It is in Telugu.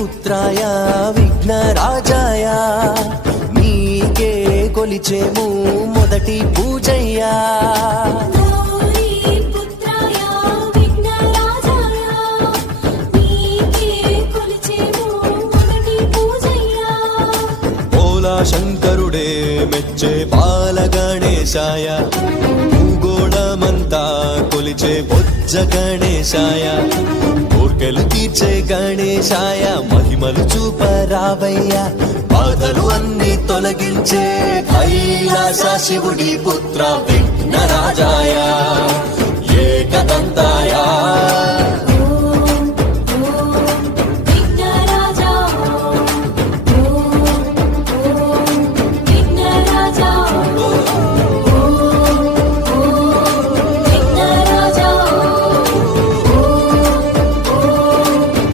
పుత్రాయ విఘ్నరాజాయ నీకే కొలిచేము మొదటి పూజయ్యా. శంకరుడే మెచ్చే బాల గణేశాయ భూగోళమంతా కొలిచే బొజ్జ గణేశాయ కోర్కెలు తీర్చే గణేశాయ మహిమలు చూపరావయ్య బాధలు అన్ని తొలగించే కైలాస శివుడి పుత్ర విఘ్నరాజాయ ఏకదంతాయ